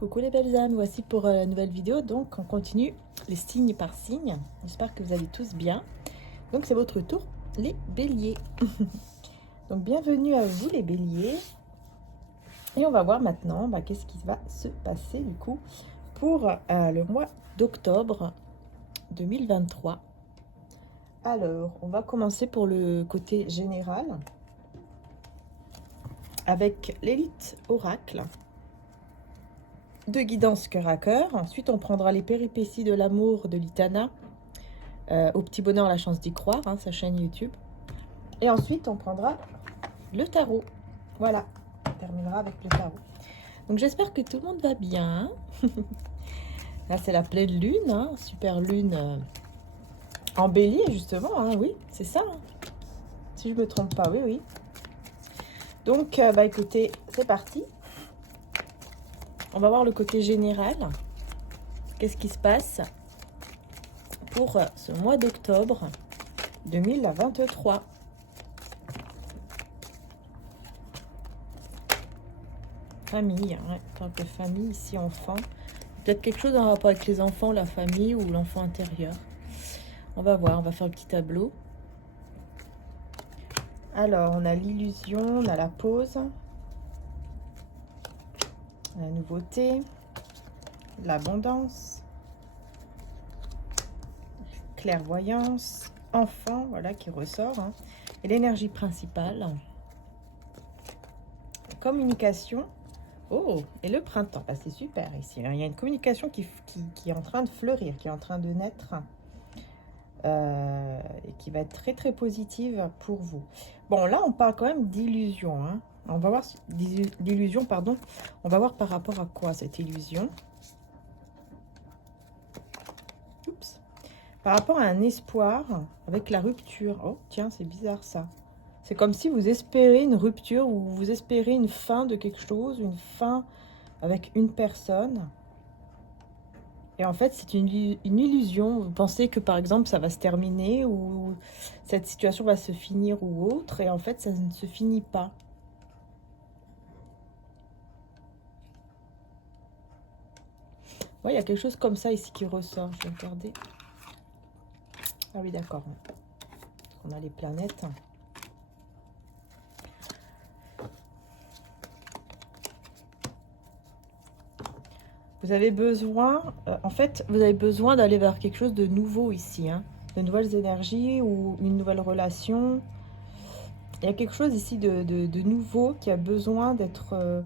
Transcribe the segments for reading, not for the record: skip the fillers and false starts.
Coucou les belles âmes, voici pour la nouvelle vidéo. Donc on continue les signes par signe. J'espère que vous allez tous bien. Donc c'est votre tour les béliers. Donc bienvenue à vous les béliers. Et on va voir maintenant qu'est-ce qui va se passer du coup pour le mois d'octobre 2023. Alors on va commencer pour le côté général avec l'élite oracle de guidance cœur à cœur. Ensuite, on prendra les péripéties de l'amour de Litana, au petit bonheur la chance d'y croire, sa chaîne YouTube. Et ensuite, on prendra le tarot. Voilà, on terminera avec le tarot. Donc, j'espère que tout le monde va bien. Là, c'est la pleine lune, super lune en bélier, justement. Oui, c'est ça. Si je ne me trompe pas, oui. Donc, écoutez, c'est parti. On va voir le côté général. Qu'est-ce qui se passe pour ce mois d'octobre 2023. Famille, tant que famille, ici enfant. Peut-être quelque chose en rapport avec les enfants, la famille ou l'enfant intérieur. On va voir, on va faire un petit tableau. Alors, on a l'illusion, on a la pause, la nouveauté, l'abondance, clairvoyance, enfant, voilà qui ressort, et l'énergie principale, communication, et le printemps, c'est super ici, il y a une communication qui est en train de fleurir, qui est en train de naître, et qui va être très très positive pour vous. Bon, là on parle quand même d'illusion, on va voir d'illusion, pardon, on va voir par rapport à quoi cette illusion. Oups. Par rapport à un espoir avec la rupture. Oh, tiens, c'est bizarre ça. C'est comme si vous espérez une rupture ou vous espérez une fin de quelque chose, une fin avec une personne. Et en fait, c'est une illusion. Vous pensez que, par exemple, ça va se terminer ou cette situation va se finir ou autre. Et en fait, ça ne se finit pas. Ouais, il y a quelque chose comme ça ici qui ressort. Je vais regarder. Ah oui, d'accord. On a les planètes. Vous avez besoin, en fait, vous avez besoin d'aller vers quelque chose de nouveau ici, de nouvelles énergies ou une nouvelle relation. Il y a quelque chose ici de nouveau qui a besoin d'être...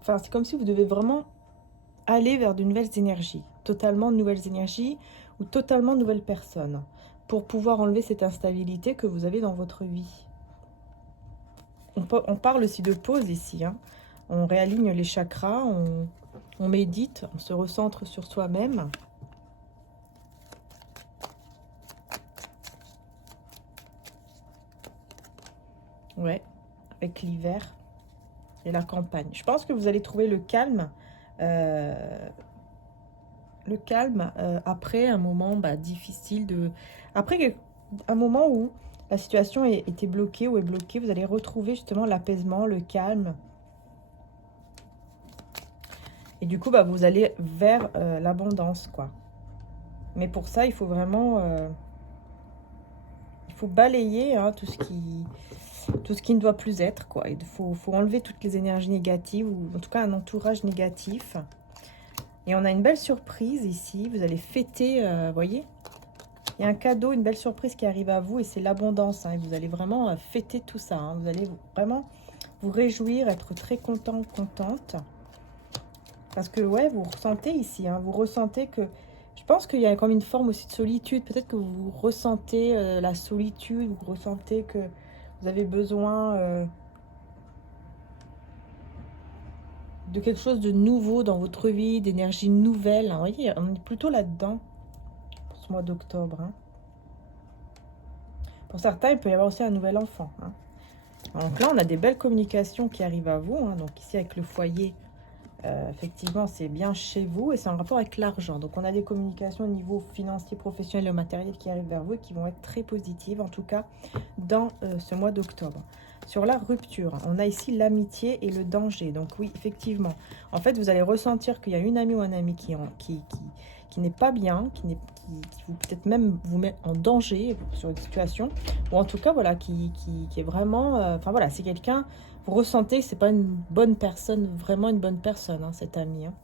Enfin, c'est comme si vous devez vraiment aller vers de nouvelles énergies, totalement de nouvelles énergies ou totalement de nouvelles personnes pour pouvoir enlever cette instabilité que vous avez dans votre vie. On parle aussi de pause ici, On réaligne les chakras, on médite, on se recentre sur soi-même. Ouais, avec l'hiver et la campagne. Je pense que vous allez trouver le calme. Après un moment difficile après un moment où la situation était bloquée ou est bloquée, vous allez retrouver justement l'apaisement, le calme. Et du coup, vous allez vers l'abondance, quoi. Mais pour ça, il faut vraiment... il faut balayer tout ce qui ne doit plus être, quoi. Il faut enlever toutes les énergies négatives, ou en tout cas un entourage négatif. Et on a une belle surprise ici. Vous allez fêter, voyez, il y a un cadeau, une belle surprise qui arrive à vous et c'est l'abondance. Et vous allez vraiment fêter tout ça. Vous allez vraiment vous réjouir, être très content, contente. Parce que, ouais, vous ressentez ici, vous ressentez que... Je pense qu'il y a comme une forme aussi de solitude. Peut-être que vous ressentez la solitude, vous ressentez que vous avez besoin de quelque chose de nouveau dans votre vie, d'énergie nouvelle. Vous voyez, on est plutôt là-dedans pour ce mois d'octobre. Pour certains, il peut y avoir aussi un nouvel enfant. Donc là, on a des belles communications qui arrivent à vous. Donc ici, avec le foyer, effectivement, c'est bien chez vous et c'est en rapport avec l'argent. Donc, on a des communications au niveau financier, professionnel et matériel qui arrivent vers vous et qui vont être très positives, en tout cas, dans ce mois d'octobre. sur la rupture. On a ici l'amitié et le danger. Donc oui, effectivement. En fait, vous allez ressentir qu'il y a une amie ou un ami qui n'est pas bien, qui vous peut-être même vous met en danger sur une situation, ou en tout cas, voilà, qui est vraiment... Enfin voilà, c'est quelqu'un, vous ressentez que c'est pas une bonne personne, vraiment une bonne personne, hein, cet ami. Hein.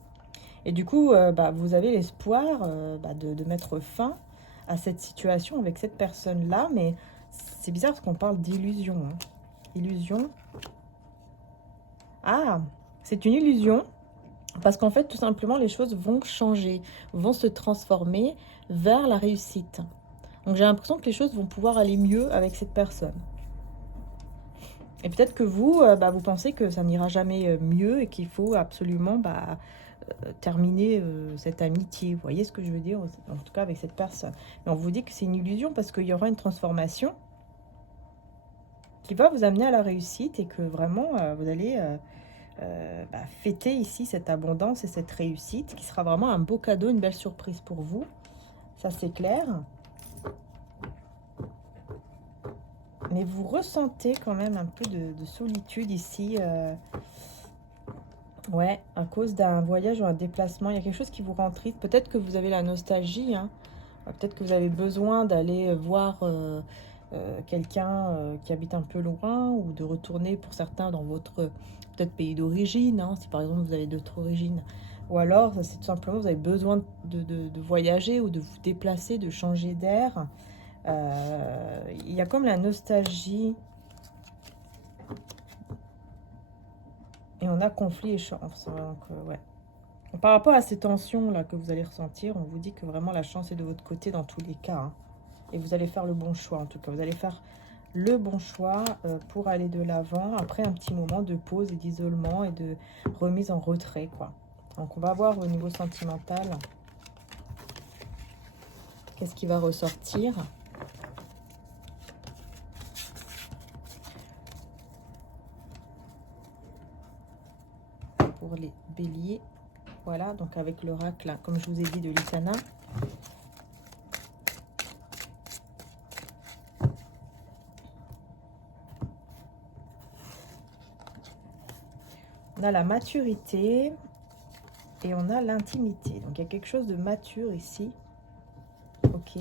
Et du coup, vous avez l'espoir de mettre fin à cette situation avec cette personne-là, mais c'est bizarre parce qu'on parle d'illusion. Hein. Illusion. Ah, c'est une illusion parce qu'en fait, tout simplement, les choses vont changer, vont se transformer vers la réussite. Donc, j'ai l'impression que les choses vont pouvoir aller mieux avec cette personne. Et peut-être que vous, vous pensez que ça n'ira jamais mieux et qu'il faut absolument terminer cette amitié. Vous voyez ce que je veux dire? En tout cas, avec cette personne. Mais on vous dit que c'est une illusion parce qu'il y aura une transformation qui va vous amener à la réussite et que vraiment vous allez fêter ici cette abondance et cette réussite qui sera vraiment un beau cadeau, une belle surprise pour vous. Ça, c'est clair. Mais vous ressentez quand même un peu de solitude ici. Ouais, à cause d'un voyage ou un déplacement. Il y a quelque chose qui vous rend triste. Peut-être que vous avez la nostalgie. Hein. Peut-être que vous avez besoin d'aller voir... quelqu'un qui habite un peu loin ou de retourner pour certains dans votre peut-être pays d'origine, hein, si par exemple vous avez d'autres origines. Ou alors, c'est tout simplement, vous avez besoin de voyager ou de vous déplacer, de changer d'air. Il y a comme la nostalgie. Et on a conflit et chance. Donc, ouais. Par rapport à ces tensions-là que vous allez ressentir, on vous dit que vraiment la chance est de votre côté dans tous les cas. Hein. Et vous allez faire le bon choix, en tout cas. Vous allez faire le bon choix pour aller de l'avant après un petit moment de pause et d'isolement et de remise en retrait, quoi. Donc, on va voir au niveau sentimental qu'est-ce qui va ressortir. Pour les béliers. Voilà, donc avec l'oracle, comme je vous ai dit, de l'Itana. On a la maturité et on a l'intimité. Donc, il y a quelque chose de mature ici. Ok.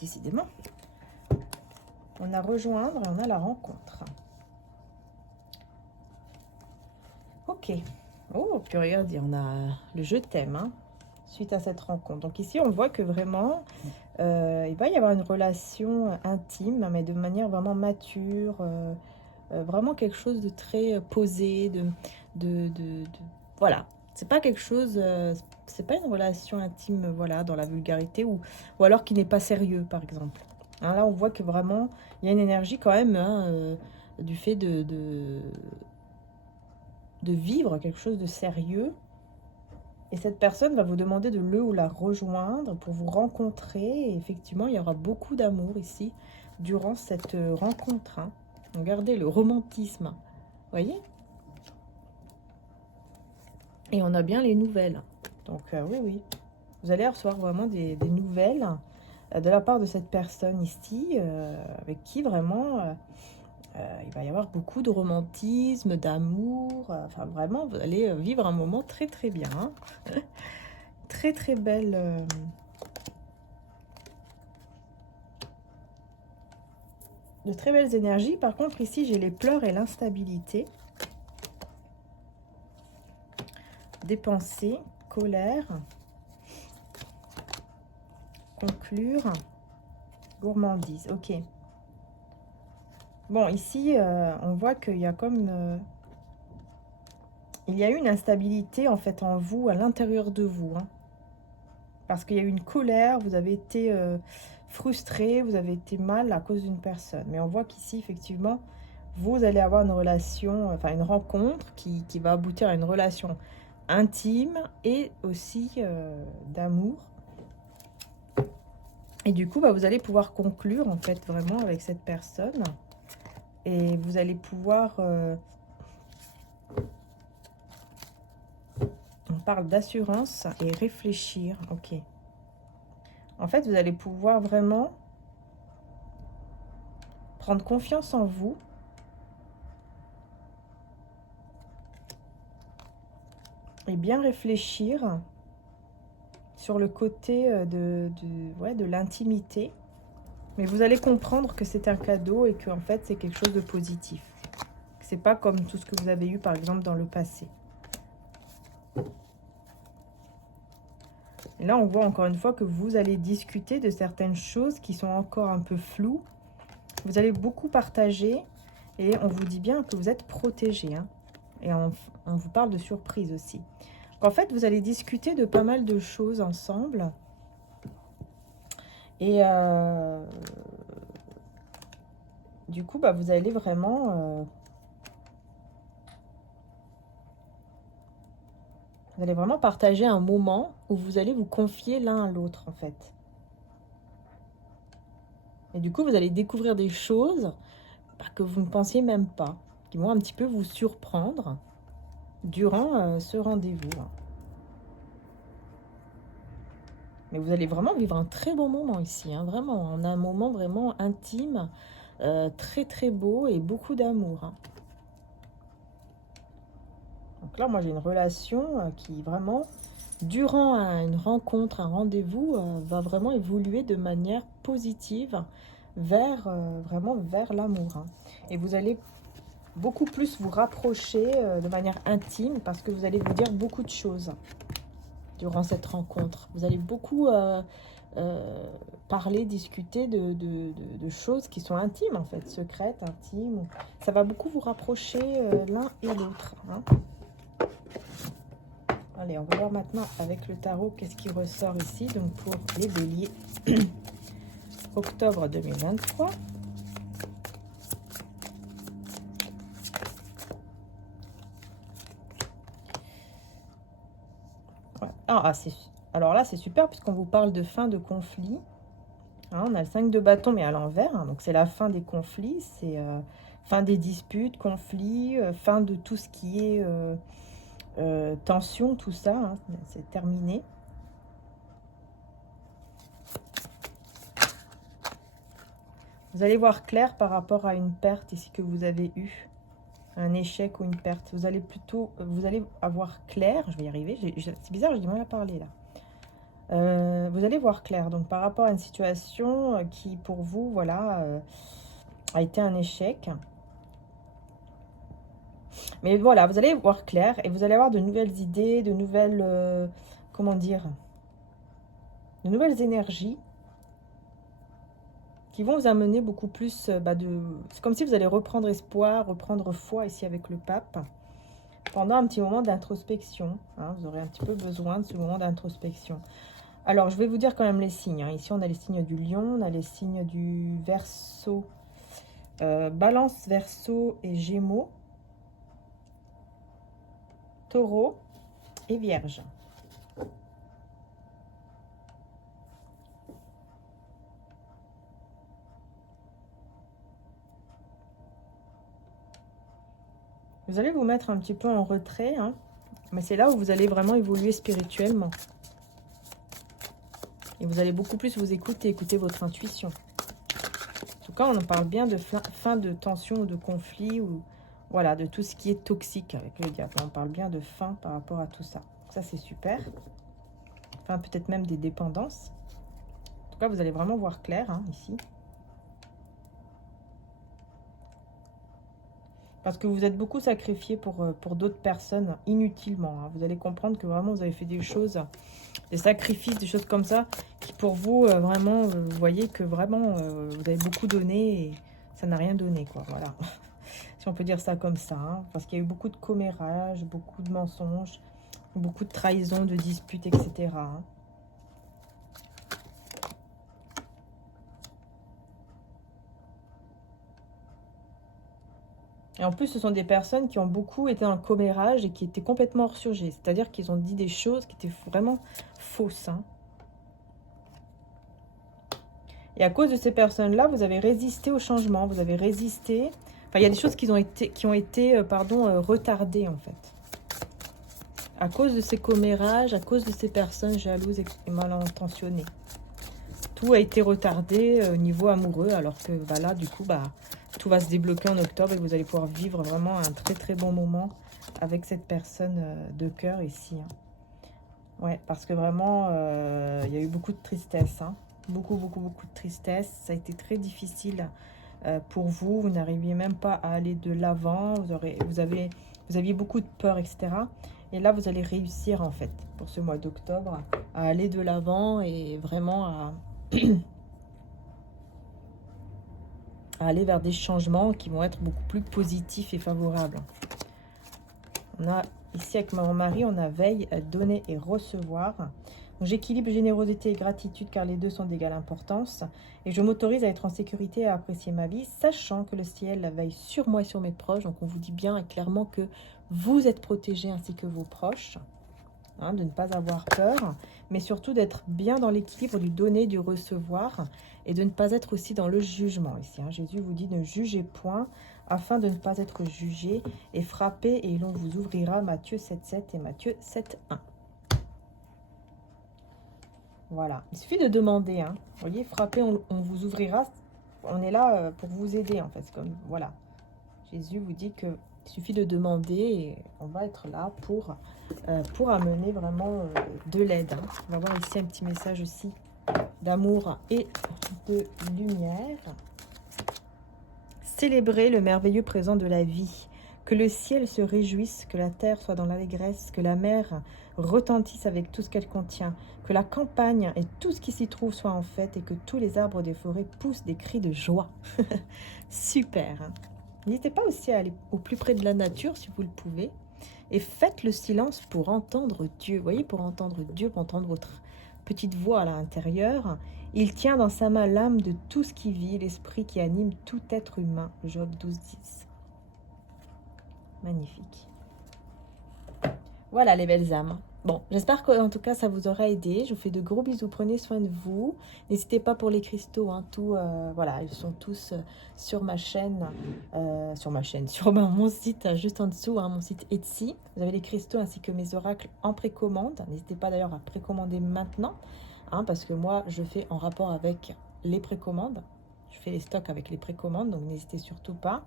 Décidément. On a rejoindre et on a la rencontre. Ok. Oh, puis regardez, on a le je t'aime, hein, suite à cette rencontre. Donc ici, on voit que vraiment, il va y avoir une relation intime, mais de manière vraiment mature, vraiment quelque chose de très posé, voilà. C'est pas quelque chose, c'est pas une relation intime, voilà, dans la vulgarité, ou alors qui n'est pas sérieux, par exemple. Hein, là, on voit que vraiment, il y a une énergie quand même, hein, du fait de vivre quelque chose de sérieux. Et cette personne va vous demander de le ou la rejoindre pour vous rencontrer. Et effectivement, il y aura beaucoup d'amour ici durant cette rencontre. Hein. Regardez le romantisme. Vous voyez? Et on a bien les nouvelles. Donc oui, oui. Vous allez recevoir vraiment des nouvelles de la part de cette personne ici, avec qui vraiment... il va y avoir beaucoup de romantisme, d'amour. Enfin, vraiment, vous allez vivre un moment très, très bien. Hein. Très, très belle. De très belles énergies. Par contre, ici, j'ai les pleurs et l'instabilité. Des pensées, colère. Conclure. Gourmandise. Ok. Bon, ici, on voit qu'il y a comme... il y a eu une instabilité, en fait, en vous, à l'intérieur de vous. Hein. Parce qu'il y a eu une colère, vous avez été frustré, vous avez été mal à cause d'une personne. Mais on voit qu'ici, effectivement, vous allez avoir une relation, enfin une rencontre qui va aboutir à une relation intime et aussi d'amour. Et du coup, vous allez pouvoir conclure, en fait, vraiment avec cette personne. Et vous allez pouvoir... on parle d'assurance et réfléchir. Ok. En fait, vous allez pouvoir vraiment prendre confiance en vous. Et bien réfléchir sur le côté de l'intimité. Mais vous allez comprendre que c'est un cadeau et que en fait c'est quelque chose de positif. C'est pas comme tout ce que vous avez eu par exemple dans le passé. Et là on voit encore une fois que vous allez discuter de certaines choses qui sont encore un peu floues. Vous allez beaucoup partager et on vous dit bien que vous êtes protégé. Hein. Et on vous parle de surprise aussi. En fait, vous allez discuter de pas mal de choses ensemble. Et du coup, bah, vous allez vraiment... vous allez vraiment partager un moment où vous allez vous confier l'un à l'autre, en fait. Et du coup, vous allez découvrir des choses que vous ne pensiez même pas, qui vont un petit peu vous surprendre durant ce rendez-vous. Mais vous allez vraiment vivre un très bon moment ici, hein, vraiment. On a un moment vraiment intime, très très beau et beaucoup d'amour. Hein. Donc là, moi j'ai une relation qui vraiment, durant une rencontre, un rendez-vous, va vraiment évoluer de manière positive vraiment vers l'amour. Hein. Et vous allez beaucoup plus vous rapprocher de manière intime parce que vous allez vous dire beaucoup de choses durant cette rencontre. Vous allez beaucoup parler, discuter de choses qui sont intimes en fait, secrètes, intimes. Ça va beaucoup vous rapprocher l'un et l'autre. Hein. Allez, on va voir maintenant avec le tarot qu'est-ce qui ressort ici. Donc pour les béliers, octobre 2023. Ouais. Alors là, c'est super puisqu'on vous parle de fin de conflit. Hein, on a le 5 de bâton mais à l'envers. Hein, donc c'est la fin des conflits, c'est fin des disputes, conflits, fin de tout ce qui est... tension, tout ça, hein, c'est terminé. Vous allez voir clair par rapport à une perte ici que vous avez eue, un échec ou une perte. Vous allez avoir clair, je vais y arriver, c'est bizarre, j'ai du mal à parler là. Vous allez voir clair, donc par rapport à une situation qui pour vous, voilà, a été un échec. Mais voilà, vous allez voir clair et vous allez avoir de nouvelles idées, de nouvelles, comment dire, de nouvelles énergies qui vont vous amener beaucoup plus c'est comme si vous allez reprendre espoir, reprendre foi ici avec le pape pendant un petit moment d'introspection. Hein, vous aurez un petit peu besoin de ce moment d'introspection. Alors, je vais vous dire quand même les signes. Hein. Ici, on a les signes du lion, on a les signes du Verseau, Balance, Verseau et Gémeaux. Taureau et Vierge. Vous allez vous mettre un petit peu en retrait, hein, mais c'est là où vous allez vraiment évoluer spirituellement. Et vous allez beaucoup plus vous écouter votre intuition. En tout cas, on en parle bien de fin de tension ou de conflit ou... Voilà, de tout ce qui est toxique avec le diable. On parle bien de fin par rapport à tout ça. Ça, c'est super. Enfin, peut-être même des dépendances. En tout cas, vous allez vraiment voir clair, hein, ici. Parce que vous êtes beaucoup sacrifié pour d'autres personnes inutilement. Hein. Vous allez comprendre que vraiment, vous avez fait des choses, des sacrifices, des choses comme ça, qui pour vous, vraiment, vous voyez que vraiment, vous avez beaucoup donné et ça n'a rien donné, quoi. Voilà. Si on peut dire ça comme ça, hein, parce qu'il y a eu beaucoup de commérages, beaucoup de mensonges, beaucoup de trahisons, de disputes, etc. Hein. Et en plus, ce sont des personnes qui ont beaucoup été en commérage et qui étaient complètement hors sujet. C'est-à-dire qu'ils ont dit des choses qui étaient vraiment fausses. Hein. Et à cause de ces personnes-là, vous avez résisté au changement, vous avez résisté... Enfin, il y a des choses qui ont été retardées, en fait. À cause de ces commérages, à cause de ces personnes jalouses et mal intentionnées. Tout a été retardé au niveau amoureux, alors que bah, là, du coup, bah, tout va se débloquer en octobre et vous allez pouvoir vivre vraiment un très très bon moment avec cette personne de cœur ici. Hein. Ouais, parce que vraiment, il y a eu beaucoup de tristesse. Hein. Beaucoup de tristesse. Ça a été très difficile pour vous. Vous n'arriviez même pas à aller de l'avant. Vous aviez beaucoup de peur, etc. Et là, vous allez réussir, en fait, pour ce mois d'octobre, à aller de l'avant et vraiment à aller vers des changements qui vont être beaucoup plus positifs et favorables. On a ici avec mon mari, on a veille, donner et recevoir. J'équilibre générosité et gratitude car les deux sont d'égale importance. Et je m'autorise à être en sécurité et à apprécier ma vie, sachant que le ciel veille sur moi et sur mes proches. Donc on vous dit bien et clairement que vous êtes protégés ainsi que vos proches. Hein, de ne pas avoir peur, mais surtout d'être bien dans l'équilibre du donner, du recevoir, et de ne pas être aussi dans le jugement ici. Hein. Jésus vous dit ne jugez point, afin de ne pas être jugé, et frappez, et l'on vous ouvrira, Matthieu 7,7 et Matthieu 7,1. Voilà, il suffit de demander. Hein. Vous voyez, frappez, on vous ouvrira. On est là pour vous aider, en fait. Comme, voilà, Jésus vous dit que il suffit de demander et on va être là pour amener vraiment de l'aide. Hein. On va voir ici un petit message aussi d'amour et de lumière. Célébrez le merveilleux présent de la vie. Que le ciel se réjouisse, que la terre soit dans l'allégresse, que la mer retentisse avec tout ce qu'elle contient, que la campagne et tout ce qui s'y trouve soit en fête et que tous les arbres des forêts poussent des cris de joie. Super, hein. N'hésitez pas aussi à aller au plus près de la nature si vous le pouvez. Et faites le silence pour entendre Dieu. Vous voyez, pour entendre Dieu, pour entendre votre petite voix à l'intérieur. Il tient dans sa main l'âme de tout ce qui vit, l'esprit qui anime tout être humain. Job 12,10. Magnifique. Voilà les belles âmes. Bon, j'espère qu'en tout cas ça vous aura aidé. Je vous fais de gros bisous, prenez soin de vous. N'hésitez pas pour les cristaux, hein, voilà, ils sont tous sur ma chaîne, sur mon site juste en dessous, hein, mon site Etsy. Vous avez les cristaux ainsi que mes oracles en précommande. N'hésitez pas d'ailleurs à précommander maintenant, hein, parce que moi je fais en rapport avec les précommandes. Je fais les stocks avec les précommandes, donc n'hésitez surtout pas.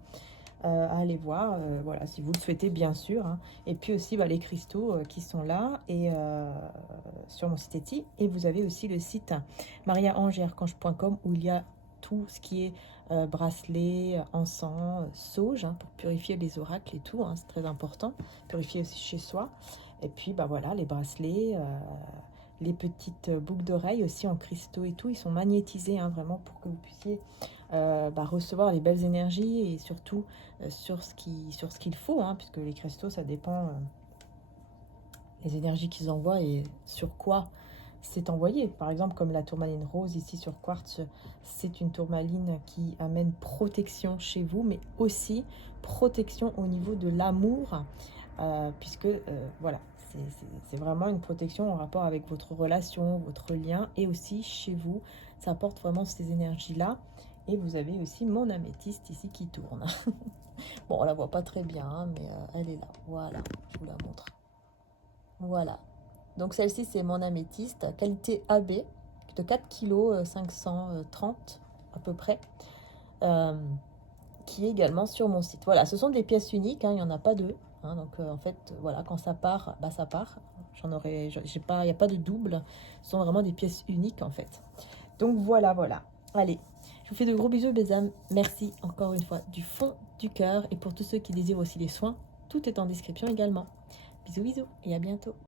À aller voir, voilà, si vous le souhaitez bien sûr. Hein. Et puis aussi les cristaux qui sont là et sur mon site Etsy. Et vous avez aussi le site mariaangearchange.com où il y a tout ce qui est bracelet, encens, sauge, hein, pour purifier les oracles et tout. Hein, c'est très important. Purifier aussi chez soi. Et puis voilà, les bracelets, les petites boucles d'oreilles aussi en cristaux et tout. Ils sont magnétisés, hein, vraiment pour que vous puissiez recevoir les belles énergies et surtout sur ce qu'il faut, hein, puisque les cristaux, ça dépend les énergies qu'ils envoient et sur quoi c'est envoyé. Par exemple, comme la tourmaline rose ici sur quartz, c'est une tourmaline qui amène protection chez vous, mais aussi protection au niveau de l'amour, puisque voilà, c'est vraiment une protection en rapport avec votre relation, votre lien, et aussi chez vous, ça apporte vraiment ces énergies-là. Et vous avez aussi mon améthyste ici qui tourne. Bon, on la voit pas très bien, hein, mais elle est là. Voilà, je vous la montre. Voilà. Donc celle-ci, c'est mon améthyste, qualité AB, de 4 kg 530 à peu près, qui est également sur mon site. Voilà, ce sont des pièces uniques, hein, il n'y en a pas deux. Hein, donc en fait, voilà, quand ça part, ça part. Il n'y a pas de double. Ce sont vraiment des pièces uniques en fait. Donc voilà. Allez. Je vous fais de gros bisous, mes âmes. Merci encore une fois du fond du cœur. Et pour tous ceux qui désirent aussi les soins, tout est en description également. Bisous et à bientôt.